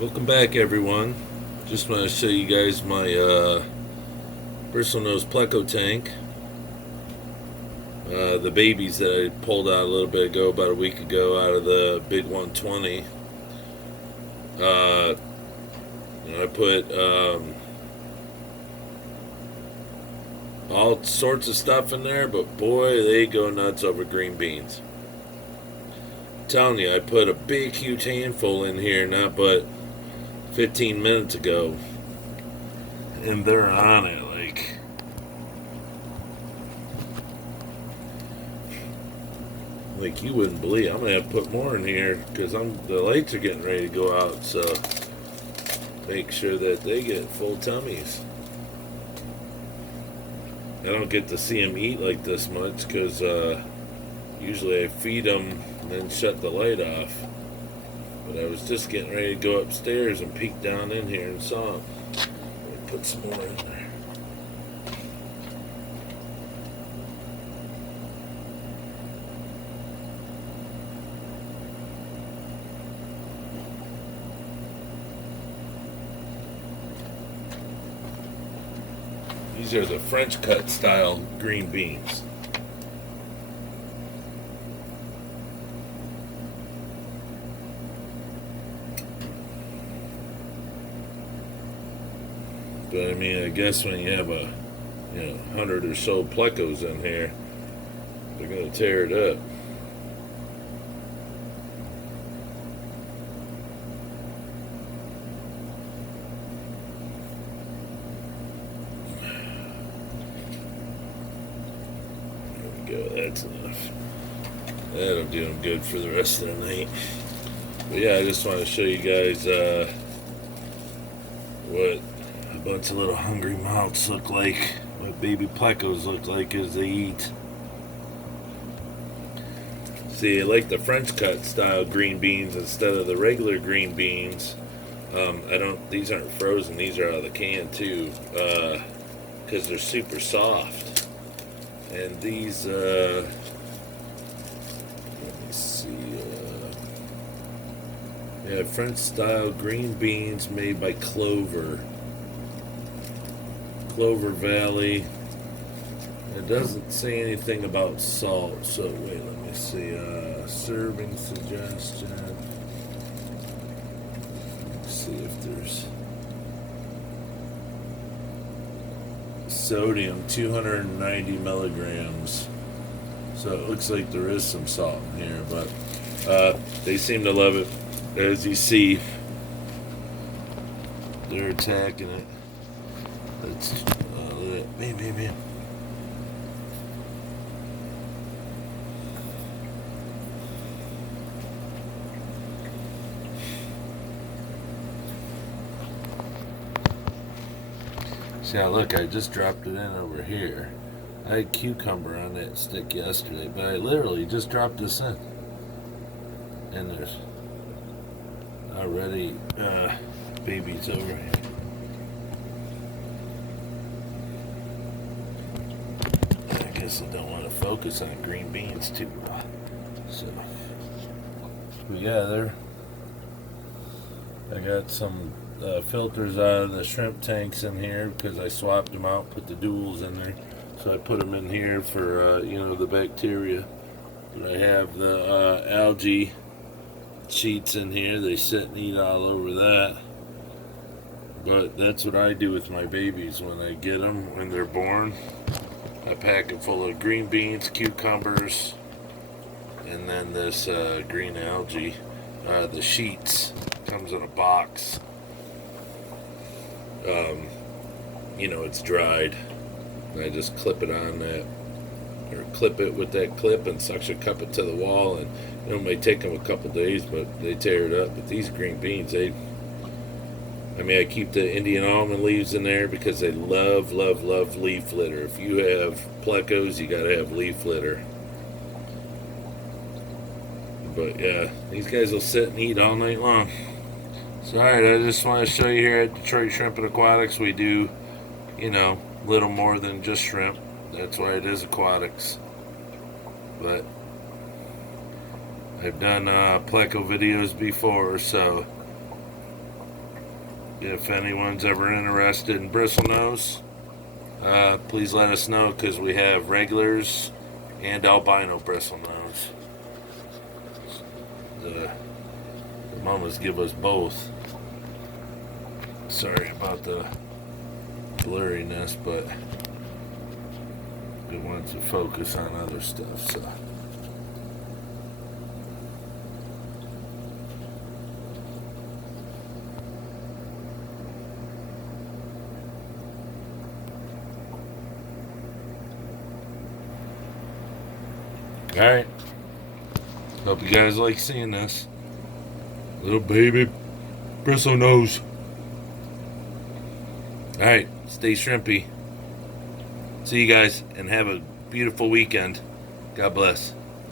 Welcome back, everyone. Just want to show you guys my Bristlenose pleco tank. The babies that I pulled out a little bit ago, about a week ago, out of the big 120. Uh, I put all sorts of stuff in there, but boy, they go nuts over green beans. I'm telling you, I put a big, huge handful in here, not but 15 minutes ago, and they're on it like you wouldn't believe. I'm gonna have to put more in here because the lights are getting ready to go out, so make sure that they get full tummies. I don't get to see them eat like this much because usually I feed them and then shut the light off. But I was just getting ready to go upstairs and peek down in here and saw them. Put some more in there. These are the French cut style green beans. But I mean, I guess when you have 100 or so plecos in here, they're gonna tear it up. There we go. That's enough. That'll do them good for the rest of the night. But yeah, I just want to show you guys what a bunch of little hungry mouths look like, what baby plecos look like as they eat. See, I like the French cut style green beans instead of the regular green beans. These aren't frozen, these are out of the can too, because they're super soft. And these, let me see, French style green beans made by Clover Valley. It doesn't say anything about salt, so wait, let me see. Serving suggestion. Let's see if there's sodium, 290 milligrams. So it looks like there is some salt in here, but they seem to love it. As you see, they're attacking it. Let's bam. See, now look, I just dropped it in over here. I had cucumber on that stick yesterday, but I literally just dropped this in. And there's already babies over here. I guess I don't want to focus on green beans too. So, but yeah, I got some filters out of the shrimp tanks in here because I swapped them out, put the duals in there. So I put them in here for the bacteria. But I have the algae sheets in here. They sit and eat all over that. But that's what I do with my babies when I get them, when they're born. I pack them full of green beans, cucumbers, and then this green algae. The sheets comes in a box. It's dried. And I just clip it on that, or clip it with that clip and suction cup it to the wall. And it may take them a couple days, but they tear it up. But these green beans, I keep the Indian almond leaves in there because they love leaf litter. If you have plecos, you gotta have leaf litter. But yeah, these guys will sit and eat all night long. So alright, I just want to show you here at Detroit Shrimp and Aquatics, we do, little more than just shrimp. That's why it is aquatics. But I've done pleco videos before, so if anyone's ever interested in bristlenose, please let us know, because we have regulars and albino bristlenose. The mamas give us both. Sorry about the blurriness, but we want to focus on other stuff, so. Alright. Hope you guys like seeing this. Little baby bristlenose. Alright, stay shrimpy. See you guys, and have a beautiful weekend. God bless.